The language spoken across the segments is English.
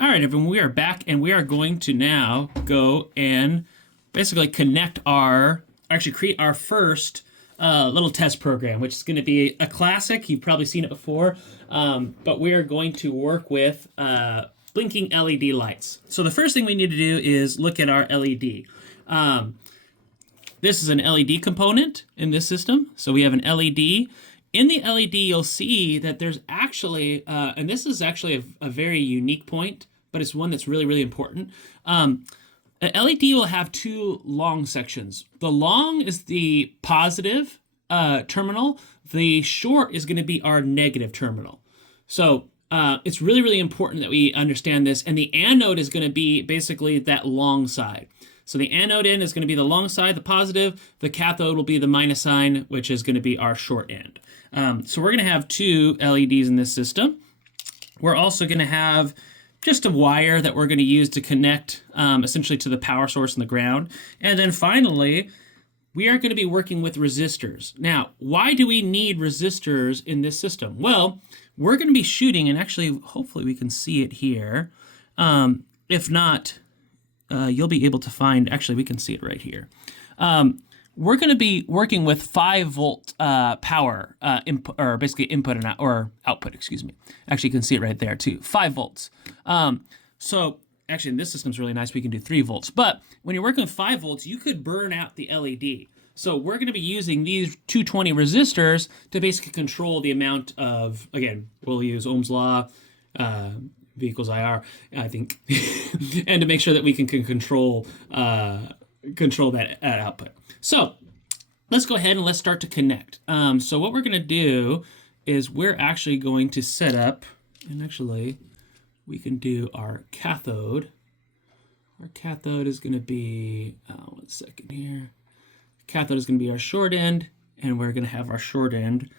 All right, everyone, we are back and we are going to now go and basically create our first little test program, which is going to be a classic. You've probably seen it before, but we are going to work with blinking LED lights. So the first thing we need to do is look at our LED. This is an LED component in this system. So we have an LED. In the LED, you'll see that there's actually, and this is actually a very unique point, but it's one that's really, really important. An LED will have two long sections. The long is the positive terminal. The short is going to be our negative terminal. So it's really, really important that we understand this. And the anode is going to be basically that long side. So the anode end is going to be the long side, the positive. The cathode will be the minus sign, which is going to be our short end. So we're going to have two LEDs in this system. We're also going to have just a wire that we're going to use to connect essentially to the power source and the ground. And then finally, we are going to be working with resistors. Now, why do we need resistors in this system? Well, we're going to be shooting, and actually, hopefully we can see it here. If not, you'll be able to find, actually, we can see it right here. We're going to be working with 5-volt power input, or basically input and or output, excuse me. Actually, you can see it right there too, 5 volts. So actually, in this system's really nice. We can do 3 volts. But when you're working with 5 volts, you could burn out the LED. So we're going to be using these 220 resistors to basically control the amount of, again, we'll use Ohm's law, V equals IR, I think, and to make sure that we can control that output. So let's go ahead and let's start to connect. So what we're going to do is we're actually going to set up, and actually we can do our cathode. Our cathode is going to be, 1 second here. Cathode is going to be our short end, and we're going to have our short end.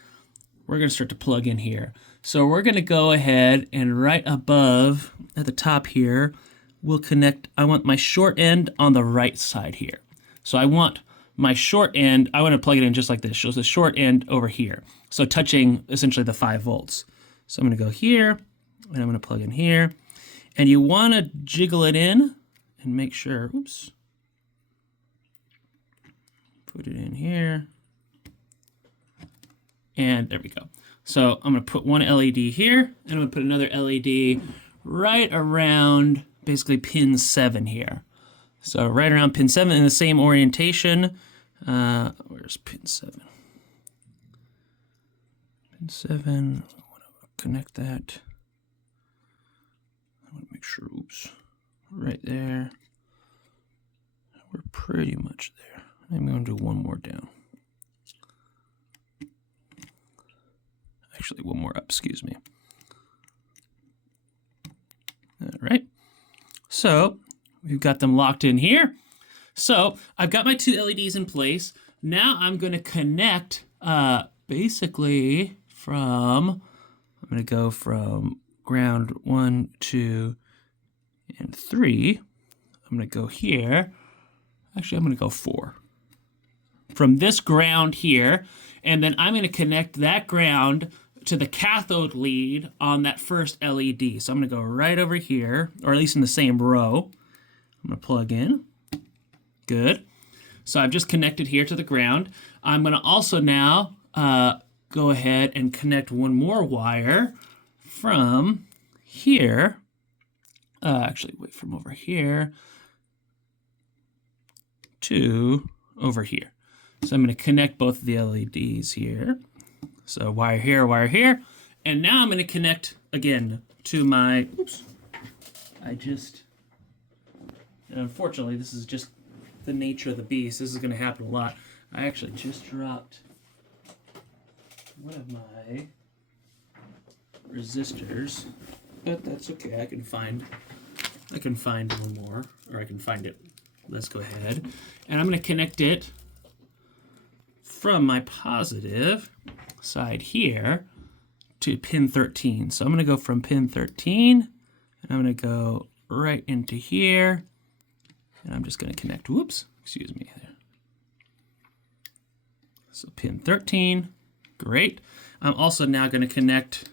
We're going to start to plug in here. So we're going to go ahead and right above at the top here, we'll connect, I want my short end on the right side here. So I want my short end, I want to plug it in just like this. Shows the short end over here. So touching essentially the 5 volts. So I'm going to go here, and I'm going to plug in here. And you want to jiggle it in and make sure, oops. Put it in here. And there we go. So I'm going to put one LED here, and I'm going to put another LED right around basically pin 7 here. So right around pin 7 in the same orientation. Where's pin 7? Pin 7, I want to connect that. I want to make sure, oops, right there. We're pretty much there. I'm going to do one more down. Actually, one more up, excuse me. All right. So we've got them locked in here. So I've got my 2 LEDs in place. Now I'm going to connect basically I'm going to go from ground 1, 2, and 3. I'm going to go here. Actually, I'm going to go 4. From this ground here, and then I'm going to connect that ground to the cathode lead on that first LED. So I'm going to go right over here, or at least in the same row. I'm going to plug in. Good. So I've just connected here to the ground. I'm going to also now go ahead and connect one more wire from here. Actually, wait, from over here to over here. So I'm going to connect both of the LEDs here. So wire here, and now I'm going to connect again to my, oops, and unfortunately this is just the nature of the beast. This is going to happen a lot. I actually just dropped one of my resistors, but that's okay. I can find one more, or I can find it. Let's go ahead, and I'm going to connect it from my positive side here to pin 13. So I'm going to go from pin 13, and I'm going to go right into here, and I'm just going to connect, whoops, excuse me. So pin 13, great. I'm also now going to connect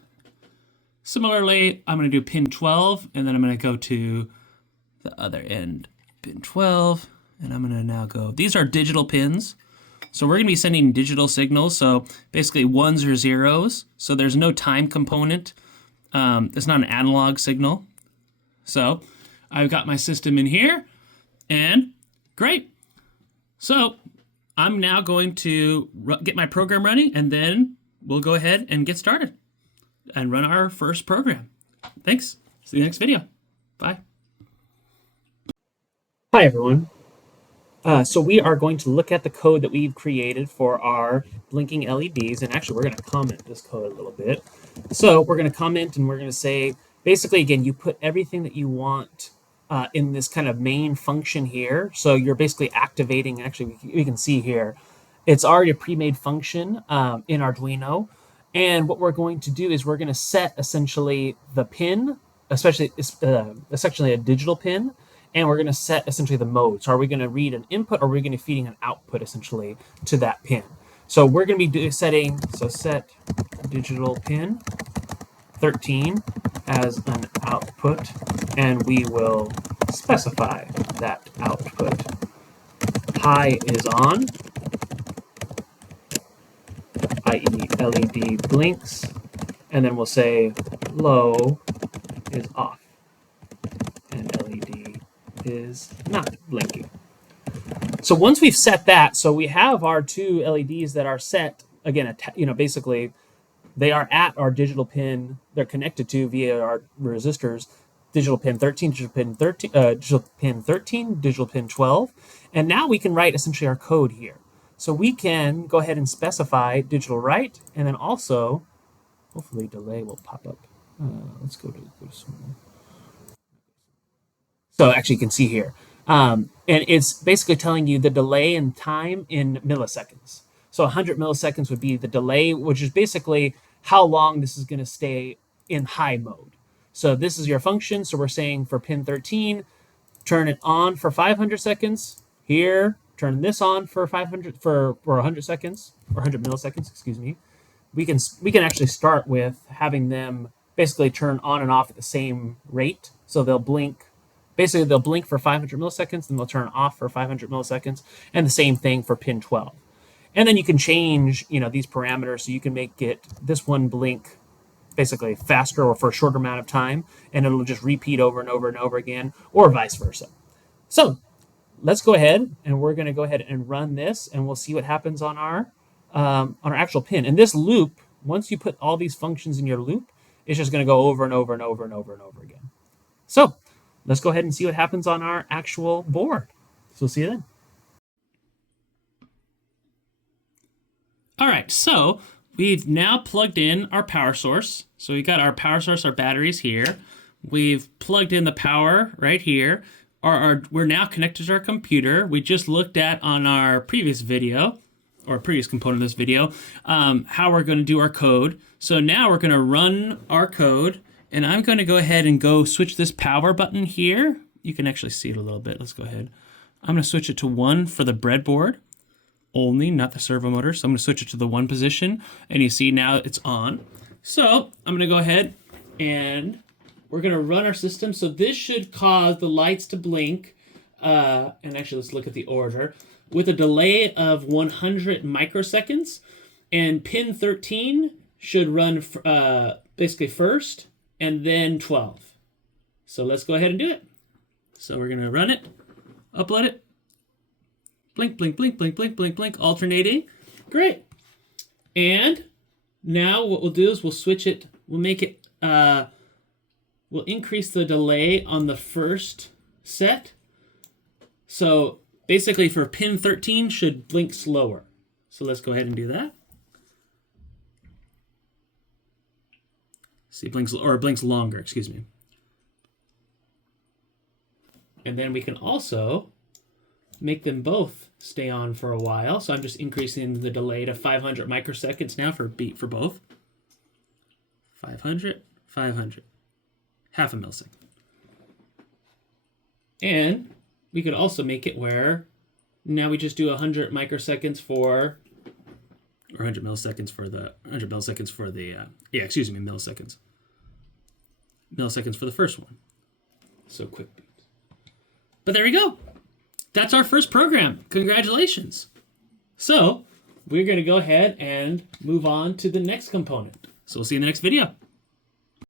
Similarly, I'm going to do pin 12, and then I'm going to go to the other end, pin 12, and I'm going to now go, these are digital pins. So we're going to be sending digital signals, so basically ones or zeros. So there's no time component. It's not an analog signal. So I've got my system in here, and great. So I'm now going to get my program running, and then we'll go ahead and get started and run our first program. Thanks. See you next video. Bye. Hi, everyone. So we are going to look at the code that we've created for our blinking LEDs, and actually we're going to comment this code a little bit. So we're going to comment and we're going to say, basically, again, you put everything that you want in this kind of main function here. So you're basically activating, actually we can see here, it's already a pre-made function in Arduino. And what we're going to do is we're going to set essentially the pin, especially essentially a digital pin, and we're going to set essentially the mode. So are we going to read an input or are we going to be feeding an output essentially to that pin? So we're going to be setting, so set digital pin 13 as an output, and we will specify that output. High is on, i.e. LED blinks, and then we'll say low is off, and LED is not blinking. So once we've set that, so we have our two LEDs that are set, again, basically they are at our digital pin, they're connected to via our resistors, digital pin 13, digital pin 13, digital pin 13, digital pin 12. And now we can write essentially our code here. So we can go ahead and specify digital write, and then also, hopefully delay will pop up. Let's go to small. So actually you can see here. And it's basically telling you the delay in time in milliseconds. So 100 milliseconds would be the delay, which is basically how long this is going to stay in high mode. So this is your function. So we're saying for pin 13, turn it on for 500 seconds. Here, turn this on for 100 seconds, or 100 milliseconds, excuse me. We can actually start with having them basically turn on and off at the same rate. So they'll blink. Basically, they'll blink for 500 milliseconds, then they'll turn off for 500 milliseconds, and the same thing for pin 12. And then you can change, these parameters, so you can make it this one blink basically faster or for a shorter amount of time, and it'll just repeat over and over and over again, or vice versa. So let's go ahead, and we're going to go ahead and run this, and we'll see what happens on our actual pin. And this loop, once you put all these functions in your loop, it's just going to go over and over and over and over and over again. So let's go ahead and see what happens on our actual board. So we'll see you then. All right, so we've now plugged in our power source. So we've got our power source, our batteries here. We've plugged in the power right here. We're now connected to our computer. We just looked at on our previous video, or previous component of this video, how we're going to do our code. So now we're going to run our code, and I'm going to go ahead and switch this power button here. You can actually see it a little bit. Let's go ahead. I'm going to switch it to 1 for the breadboard only, not the servo motor. So I'm going to switch it to the 1 position, and you see now it's on. So I'm going to go ahead and we're going to run our system. So this should cause the lights to blink. And actually, let's look at the order. With a delay of 100 microseconds. And pin 13 should run basically first, and then 12. So let's go ahead and do it. So we're going to run it, upload it. Blink, blink, blink, blink, blink, blink, blink, alternating. Great. And now what we'll do is we'll switch it. We'll make it, we'll increase the delay on the first set. So basically for pin 13 should blink slower. So let's go ahead and do that. See, blinks longer, excuse me. And then we can also make them both stay on for a while. So I'm just increasing the delay to 500 microseconds now for both. 500, 500. Half a millisecond. And we could also make it where now we just do 100 microseconds for, or 100 milliseconds for the, 100 milliseconds for the, milliseconds. milliseconds for the first one. So quick boot. But there we go. That's our first program. Congratulations. So we're going to go ahead and move on to the next component. So we'll see you in the next video.